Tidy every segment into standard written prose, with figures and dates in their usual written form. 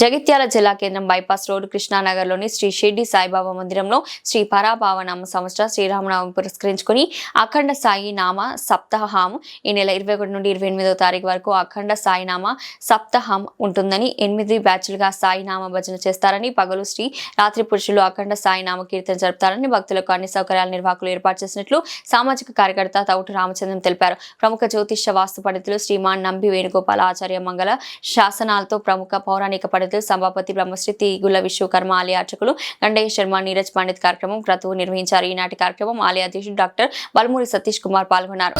జగిత్యాల జిల్లా కేంద్రం bypass road కృష్ణానగర్లోని Shri Shirdi Saibaba మందిరంలో శ్రీ పరాభావనామ సంవత్సర శ్రీరామనవమి పురస్కరించుకుని అఖండ సాయి నామ సప్తాహం ఈ నెల 21 నుండి 28వ తారీఖు వరకు అఖండ సాయినామ సప్తాహం ఉంటుందని 8 బ్యాచ్లుగా సాయినామ భజన చేస్తారని పగలు శ్రీ రాత్రి పురుషులు అఖండ సాయినామ కీర్తన జరుపుతారని భక్తులకు అన్ని సౌకర్యాల నిర్వాహకులు ఏర్పాటు చేసినట్లు సామాజిక కార్యకర్త తౌటు రామచంద్రం తెలిపారు. ప్రముఖ జ్యోతిష్య వాస్తు పండితులు శ్రీమాన్ నంబి వేణుగోపాల ఆచార్య మంగళ శాసనాలతో ప్రముఖ పౌరాణిక పండితులు సభాపతి బ్రహ్మశ్రీ తీగుల విశ్వకర్మ ఆలయ అర్చకులు గండయ్య శర్మ నీరజ్ పండిత్ కార్యక్రమం క్రతువు నిర్వహించారు. ఈనాటి కార్యక్రమం ఆలయ అధ్యక్షుడు డాక్టర్ బల్మూరి సతీష్ కుమార్ పాల్గొన్నారు.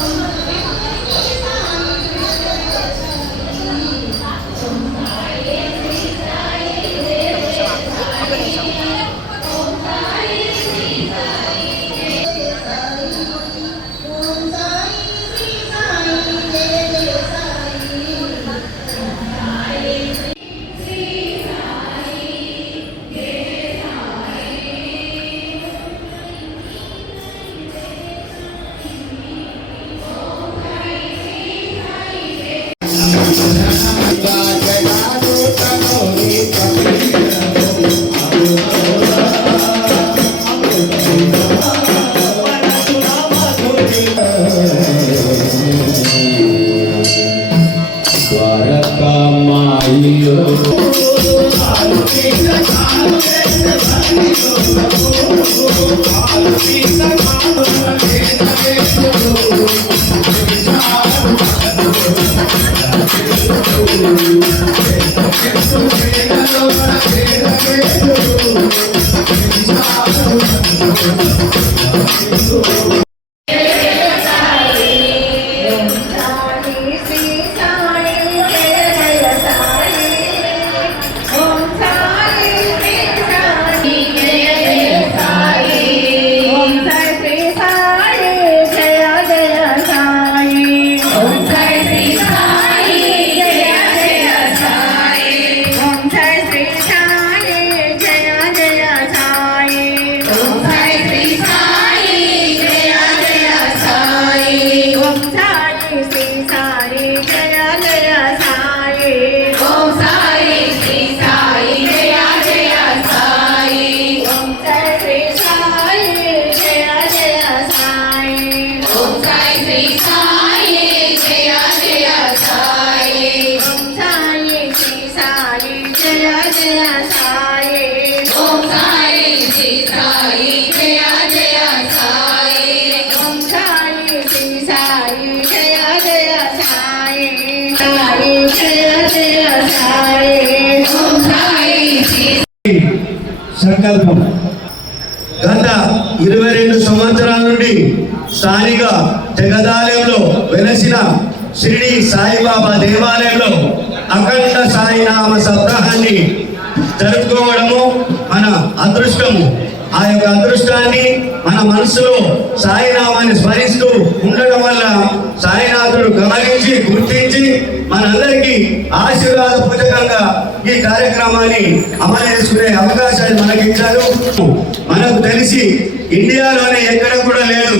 సంకల్పం గత 22 సంవత్సరాల నుండి స్థానిక జగదాలయంలో వెలసిన షిరిడి సాయిబాబా దేవాలయంలో అఖండ సాయినామ సప్తాహాన్ని జరుపుకోవడము మన అదృష్టము. ఆ యొక్క అదృష్టాన్ని మన మనసులో సాయినామాన్ని స్మరిస్తూ ఉండడం వల్ల సాయినాథుడు గమనించి గుర్తించి మనందరికీ ఆశీర్వాద పూజకంగా ఈ కార్యక్రమాన్ని అమలు చేసుకునే అవకాశాన్ని మనకిచ్చారు. మనకు తెలిసి ఇండియాలోనే ఎక్కడ కూడా లేదు.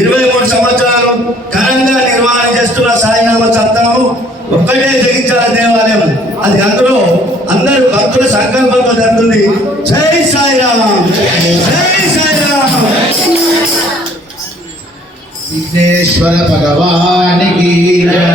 23 సంవత్సరాలు ఘనంగా నిర్వహణ చేస్తున్న సాయినామ సప్తాహం ఒక్కటే జగిత్యాల దేవాలయం. అది అందులో అందరూ భక్తుల సంకల్పంతో జరుగుతుంది. జై సాయిరామ్, జై సాయిరామ్. విఘ్నేశ్వర భగవానికి జై.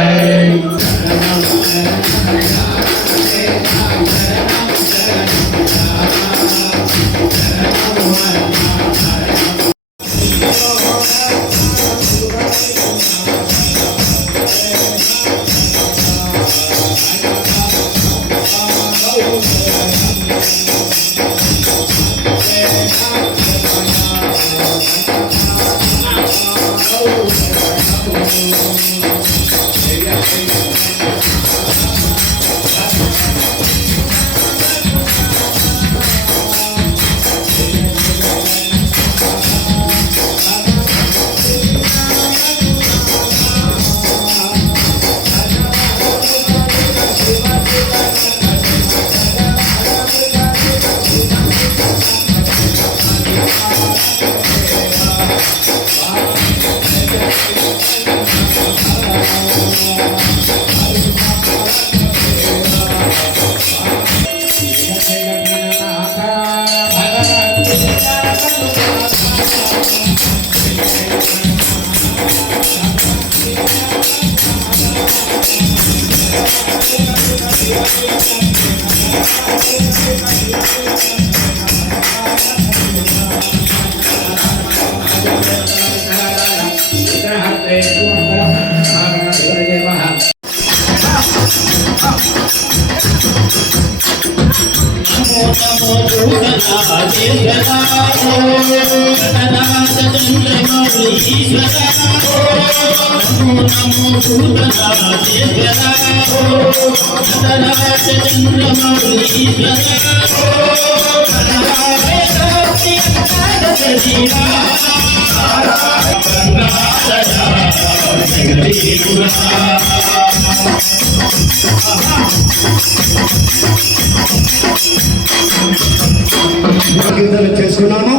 కీర్తనలు చేసుకున్నాము.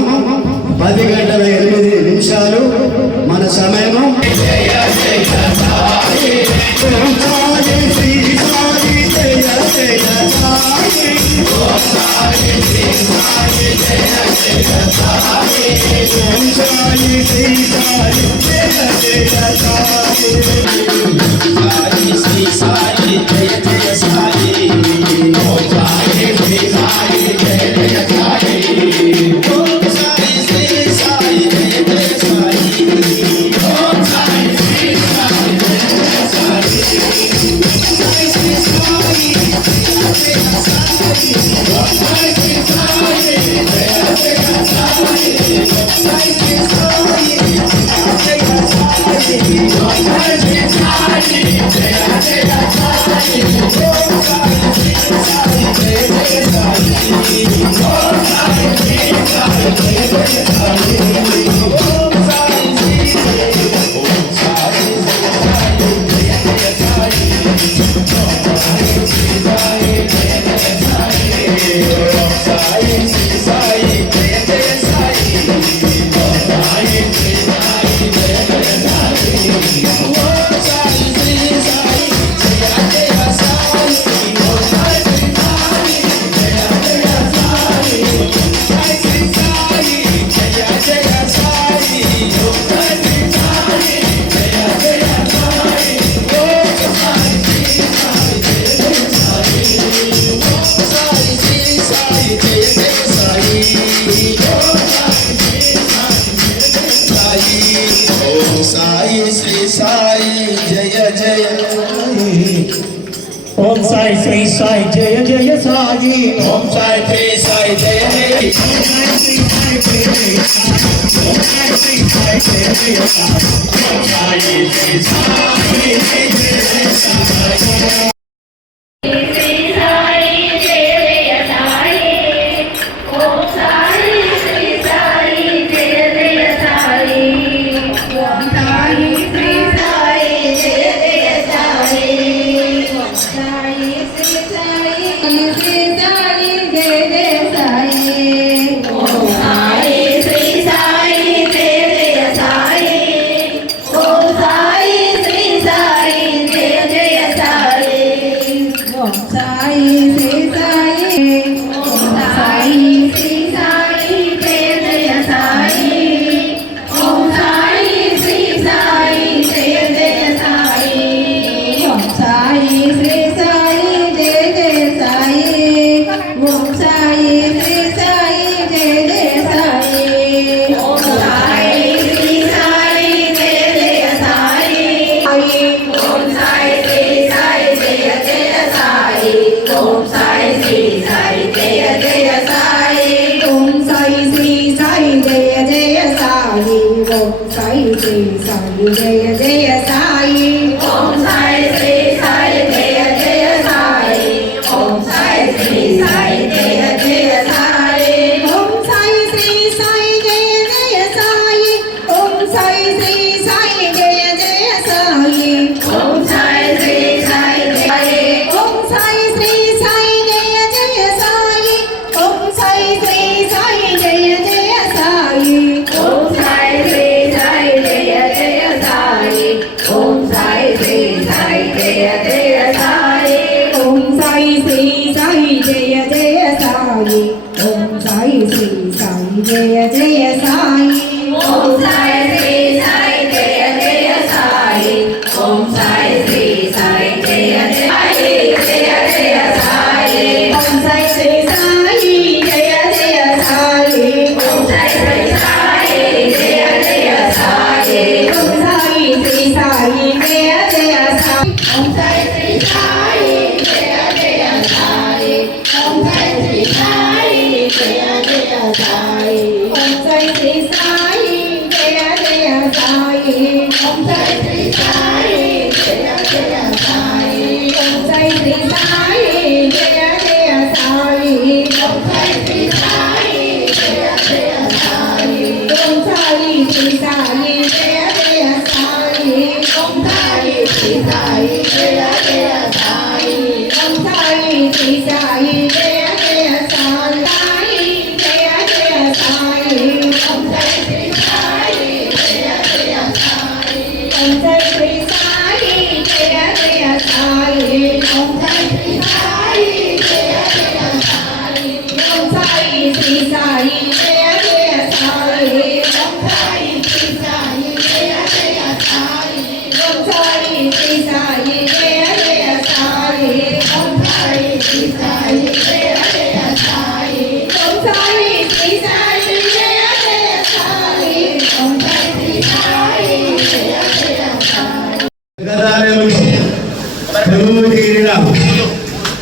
10 గంటల 8 నిమిషాలు మన సమయము. ఓం సాయి శ్రీ సాయి జయ జయ సాయి. ఓం సాయి శ్రీ సాయి జయ జయ సాయి. ఓం సాయి శ్రీ సాయి జయ జయ సాయి. సాయి శ్రీ సాయి జయ జయ సాయి. ఓం సాయి శ్రీ సాయి జయ జయ సాయి. ఓం సాయి శ్రీ సాయి జయ జయ సాయి. ఓం సాయి శ్రీ సాయి జయ జయ సాయి. సాయి శ్రీ సాయి జయ జయ సాయి. ఓం సాయి శ్రీ సాయి జయ జయ సాయి. సాయి శ్రీ సాయి జయ జయ సాయి. ఓం సాయి శ్రీ సాయి జయ జయ సాయి. ఓం సాయి శ్రీ సాయి జయ జయ సాయి. ఓం సాయి శ్రీ సాయి జయ జయ సాయి. ఓం సాయి శ్రీ శ్రీ సాయి జయ జయ. ఓం సాయి శ్రీ సాయి జయ జయ సాయి. ఓం సాయి శ్రీ సాయి జయ జయ. ఓం సాయి శ్రీ సాయి జయ జయ. ఓం సాయి శ్రీ సాయి జయ జయ. ఓం సాయి శ్రీ సాయి జయ జయ సాయి. जय जय साई. ओम साई श्री साई जय जय साई. ओम साई श्री साई जय जय साई. ओम साई श्री साई जय जय साई. ओम साई श्री साई जय जय साई. ओम साई श्री साई जय. ओम साई श्री साई जय जय साई. ओम साई श्री साई जय जय साई. ओम साई श्री साई जय जय साई. ओम साई श्री साई जय जय साई. ओम साई श्री साई जय जय साई. ओम साई श्री साई जय जय साई. ओम साई श्री साई जय जय साई. ओम साई श्री साई जय जय साई.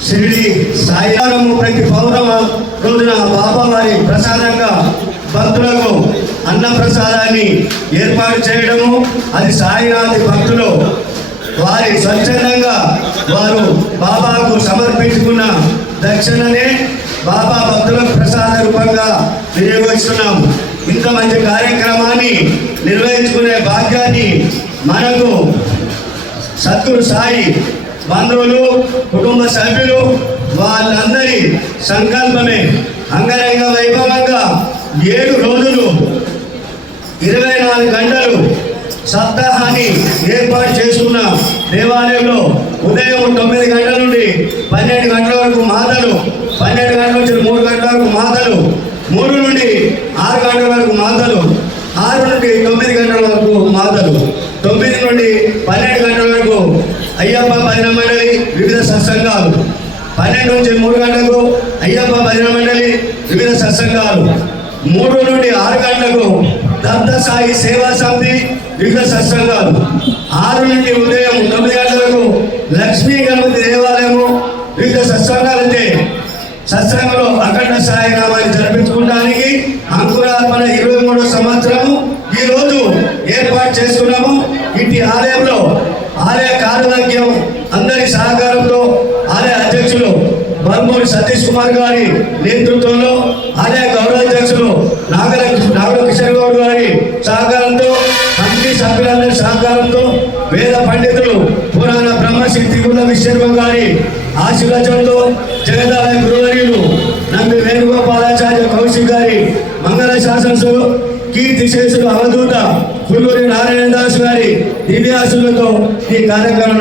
షిరిడి సాయివారము ప్రతి పౌర్ణమ రోజున బాబావారి ప్రసాదంగా భక్తులకు అన్న ప్రసాదాన్ని ఏర్పాటు చేయడము, అది సాయినాథి భక్తులు వారి స్వచ్ఛందంగా వారు బాబాకు సమర్పించుకున్న దక్షిణనే బాబా భక్తులకు ప్రసాద రూపంగా వినియోగిస్తున్నాము. ఇంత మంచి కార్యక్రమాన్ని నిర్వహించుకునే భాగ్యాన్ని మనకు సద్గురు సాయి బంధువులు, కుటుంబ సభ్యులు వాళ్ళందరి సంకల్పమే. అంగరంగ వైభవంగా 7 రోజులు 24 గంటలు సప్తాహాన్ని ఏర్పాటు చేసుకున్న దేవాలయంలో ఉదయం 9 గంటల నుండి 12 గంటల వరకు మాతలు, 12 గంటల నుంచి 3 గంటల వరకు మాతలు, 3 నుండి 6 గంటల వరకు మాతలు, 6 నుండి 9 గంటల వరకు మాతలు, 9 నుండి 12 గంటల వరకు అయ్యప్ప భజన మండలి వివిధ సత్సంగాలు, 12 నుంచి 3 గంటలకు అయ్యప్ప భజన మండలి వివిధ సత్సంగాలు, 3 నుండి 6 గంటలకు దత్త సాయి సేవా సమితి వివిధ సత్సంగాలు, 6 నుండి ఉదయం 9 గంటలకు లక్ష్మీ గణపతి దేవాలయము వివిధ సత్సంగాలైతే సత్సంగంలో అఖండ సాయి నామాన్ని జరిపించుకోవడానికి అంకురార్పణ 23వ సంవత్సరము ఈ రోజు ఏర్పాటు చేసుకున్నాము. ఇటు ఆలయంలో ఆలయ కార్యవర్గం అందరి సహకారంతో ఆలయ అధ్యక్షులు బర్మూరి సతీష్ కుమార్ గారి నేతృత్వంలో, ఆలయ గౌరవాధ్యక్షులు నాగల కిషోర్ గౌడ్ గారి సహకారంతో, కమిటీ సభ్యులందరి సహకారంతో, వేద పండితులు పురాణ బ్రహ్మశ్రీ త్రిగుణ విశ్వరూపం గారి ఆశీర్వచనంతో, జగదాలయ గురువర్యులు నంబి వేణుగోపాలాచార్య కౌశిక్ గారి మంగళ శాసనసు, కీర్తి శేషులు అవధూత పుల్లూరి నారాయణ దాస్ గారి దివ్యాసులతో ఈ కార్యక్రమం